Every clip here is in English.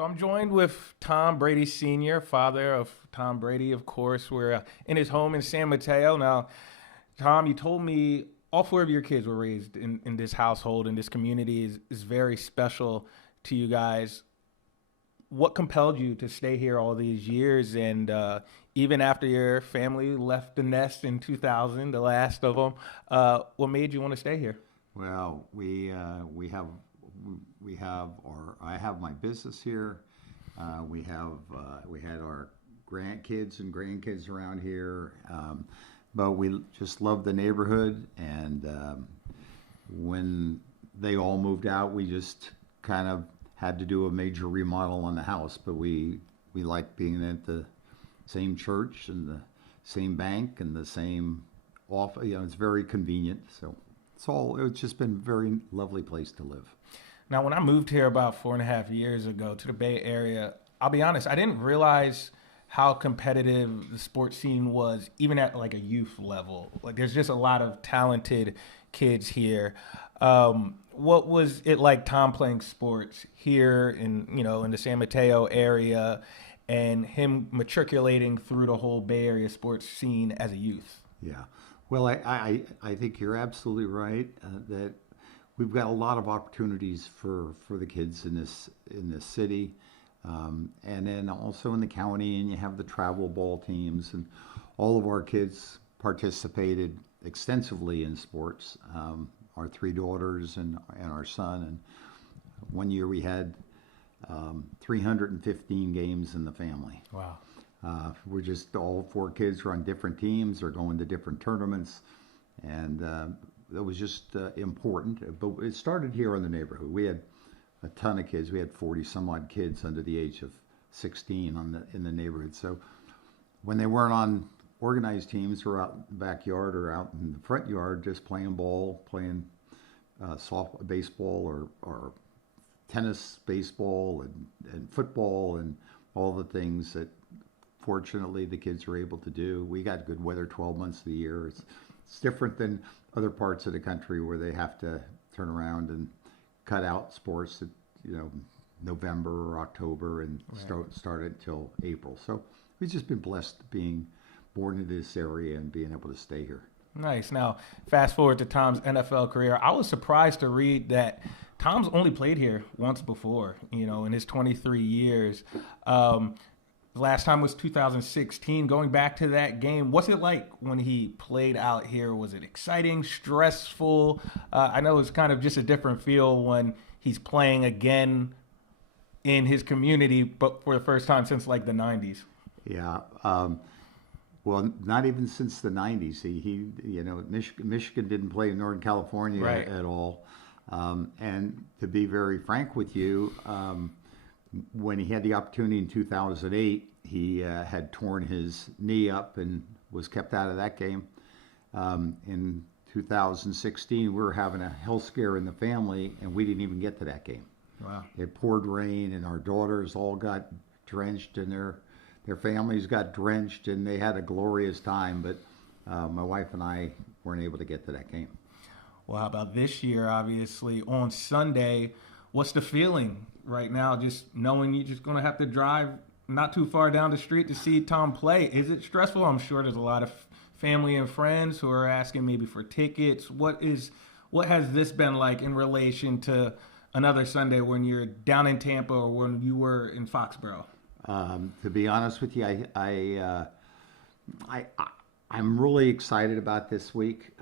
So I'm joined with Tom Brady Sr., father of Tom Brady, of course. We're in his home in San Mateo. Now, Tom, you told me all four of your kids were raised in this household, and this community is very special to you guys. What compelled you to stay here all these years? And even after your family left the nest in 2000, the last of them, what made you want to stay here? Well, we have our I have my business here. We had our grandkids and grandkids around here, but we just love the neighborhood. And when they all moved out, we just kind of had to do a major remodel on the house. But we like being at the same church and the same bank and the same off. It's very convenient. So it's just been a very lovely place to live. Now, when I moved here about 4.5 years ago to the Bay Area, I'll be honest, I didn't realize how competitive the sports scene was, even at like a youth level. Like, there's just a lot of talented kids here. What was it like, Tom, playing sports here in the San Mateo area, and him matriculating through the whole Bay Area sports scene as a youth? Yeah. Well, I think you're absolutely right that we've got a lot of opportunities for the kids in this city, and then also in the county. And you have the travel ball teams, and all of our kids participated extensively in sports. Our three daughters and our son. And one year we had 315 games in the family. Wow. We're just all four kids are on different teams or going to different tournaments, and it was just important. But it started here in the neighborhood. We had a ton of kids. We had 40 some odd kids under the age of 16 in the neighborhood. So when they weren't on organized teams, or out in the backyard or out in the front yard, just playing ball, playing baseball or tennis, baseball, and football, and all the things that fortunately the kids are able to do. We got good weather 12 months of the year. It's different than other parts of the country where they have to turn around and cut out sports at November or October and start it till April. So we've just been blessed being born in this area and being able to stay here. Nice. Now, fast forward to Tom's NFL career. I was surprised to read that Tom's only played here once before, in his 23 years. The last time was 2016. Going back to that game, what's it like when he played out here? Was it exciting, stressful? I know it's kind of just a different feel when he's playing again in his community, but for the first time since like the 90s. Yeah. Well, not even since the 90s. Michigan didn't play in Northern California Right. at all. And to be very frank with you, when he had the opportunity in 2008, he had torn his knee up and was kept out of that game. In 2016, we were having a health scare in the family, and we didn't even get to that game. Wow. It poured rain, and our daughters all got drenched, and their families got drenched, and they had a glorious time. But my wife and I weren't able to get to that game. Well, how about this year, obviously, on Sunday? What's the feeling right now, just knowing you're just going to have to drive not too far down the street to see Tom play? Is it stressful? I'm sure there's a lot of family and friends who are asking maybe for tickets. What has this been like in relation to another Sunday when you're down in Tampa or when you were in Foxborough? To be honest with you, I'm really excited about this week.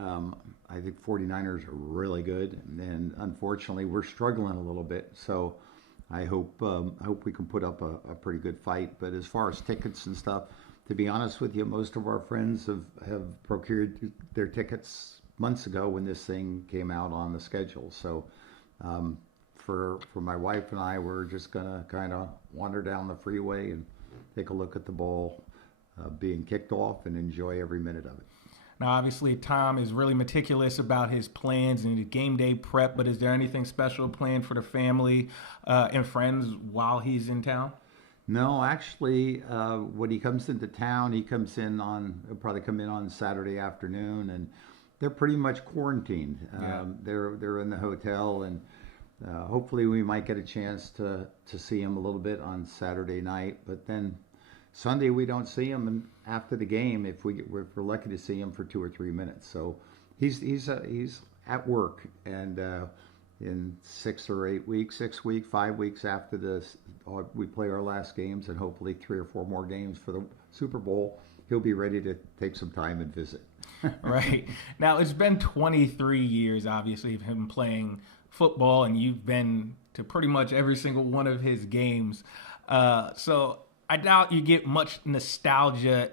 I think 49ers are really good, and unfortunately we're struggling a little bit. So I hope we can put up a pretty good fight. But as far as tickets and stuff, to be honest with you, most of our friends have procured their tickets months ago when this thing came out on the schedule. So for my wife and I, we're just gonna kind of wander down the freeway and take a look at the ball being kicked off and enjoy every minute of it. Now, obviously, Tom is really meticulous about his plans and his game day prep, but is there anything special planned for the family and friends while he's in town? No, actually, when he comes into town, he'll probably come in on Saturday afternoon, and they're pretty much quarantined. Yeah. They're in the hotel, and hopefully we might get a chance to see him a little bit on Saturday night, but then Sunday we don't see him, and after the game, if we're lucky to see him for 2 or 3 minutes. So he's at work, and in 6 or 8 weeks, 6 weeks, 5 weeks after this, we play our last games, and hopefully 3 or 4 more games for the Super Bowl. He'll be ready to take some time and visit. Right. Now, it's been 23 years, obviously, of him playing football, and you've been to pretty much every single one of his games. So I doubt you get much nostalgia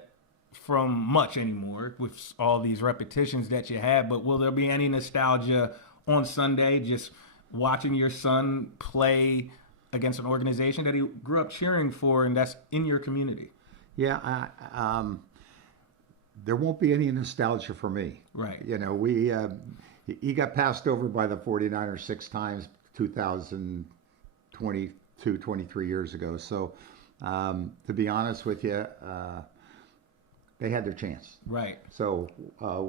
from much anymore with all these repetitions that you have, but will there be any nostalgia on Sunday just watching your son play against an organization that he grew up cheering for and that's in your community? Yeah, there won't be any nostalgia for me. Right. You know, he got passed over by the 49ers 6 times 2022, 23 years ago. So to be honest with you, they had their chance. Right. So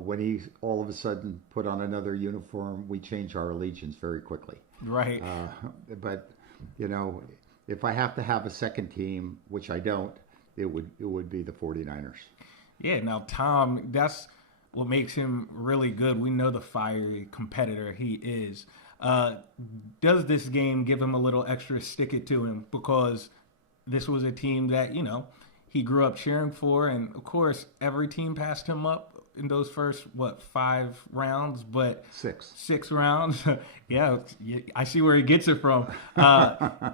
when he all of a sudden put on another uniform, we changed our allegiance very quickly. Right. But, you know, if I have to have a second team, which I don't, it would be the 49ers. Yeah, now Tom, that's what makes him really good. We know the fiery competitor he is. Does this game give him a little extra stick it to him because this was a team that, you know, he grew up cheering for, and of course every team passed him up in those first 5 rounds, but six rounds. Yeah, I see where he gets it from.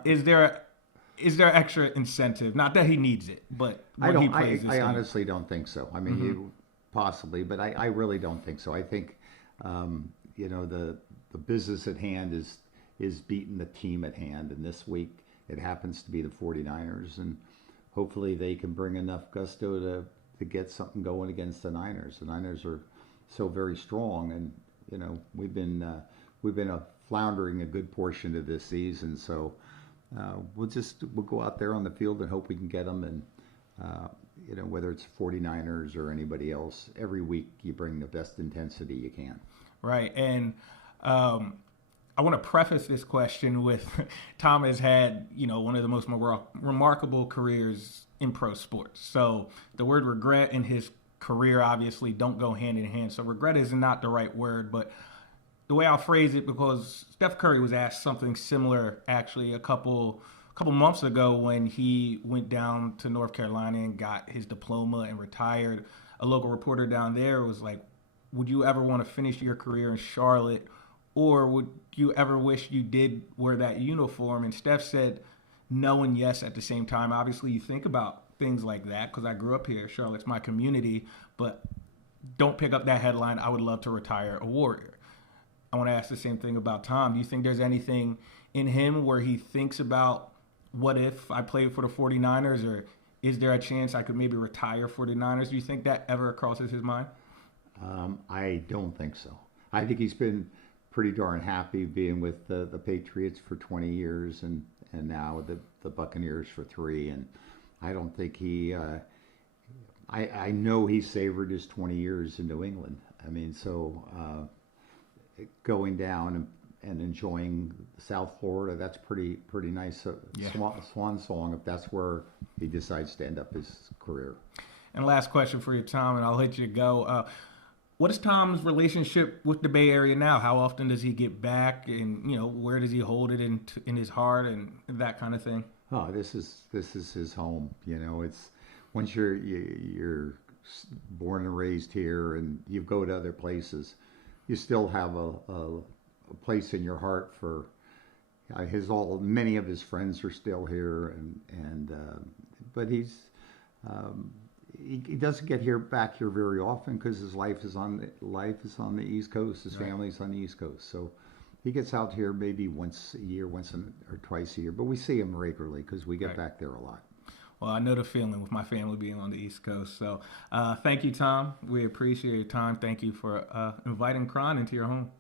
Is there extra incentive? Not that he needs it, but when he plays this I game. honestly don't think so. I mean, possibly, but I really don't think so. I think you know, the business at hand is beating the team at hand, and this week it happens to be the 49ers, and hopefully they can bring enough gusto to get something going against the Niners. The Niners are so very strong, and you know, we've been floundering a good portion of this season. So we'll go out there on the field and hope we can get them. And you know, whether it's 49ers or anybody else, every week you bring the best intensity you can. Right. And I want to preface this question with Tom has had, you know, one of the most remarkable careers in pro sports. So the word regret and his career obviously don't go hand in hand. So regret is not the right word, but the way I'll phrase it, because Steph Curry was asked something similar actually a couple months ago when he went down to North Carolina and got his diploma and retired. A local reporter down there was like, would you ever want to finish your career in Charlotte, or would you ever wish you did wear that uniform? And Steph said no and yes at the same time. Obviously, you think about things like that because I grew up here. Charlotte's my community, but don't pick up that headline, I would love to retire a Warrior. I want to ask the same thing about Tom. Do you think there's anything in him where he thinks about, what if I played for the 49ers, or is there a chance I could maybe retire for the Niners? Do you think that ever crosses his mind? I don't think so. I think he's been pretty darn happy being with the Patriots for 20 years and now the Buccaneers for 3. And I don't think I know he savored his 20 years in New England. I mean, so going down and enjoying South Florida, that's pretty nice. Yeah. Swan song if that's where he decides to end up his career. And last question for you, Tom, and I'll let you go. What is Tom's relationship with the Bay Area now? How often does he get back, and you know, where does he hold it in his heart and that kind of thing? Oh, this is his home. You know, it's once you're born and raised here, and you go to other places, you still have a place in your heart for many of his friends are still here, but he doesn't get back here very often because his life is on the East Coast. His family's on the East Coast, so he gets out here maybe once a year, or twice a year. But we see him regularly because we get back there a lot. Well, I know the feeling with my family being on the East Coast. So thank you, Tom. We appreciate your time. Thank you for inviting Cron into your home.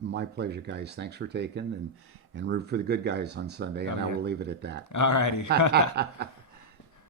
My pleasure, guys. Thanks for taking and root for the good guys on Sunday, and I will leave it at that. All righty.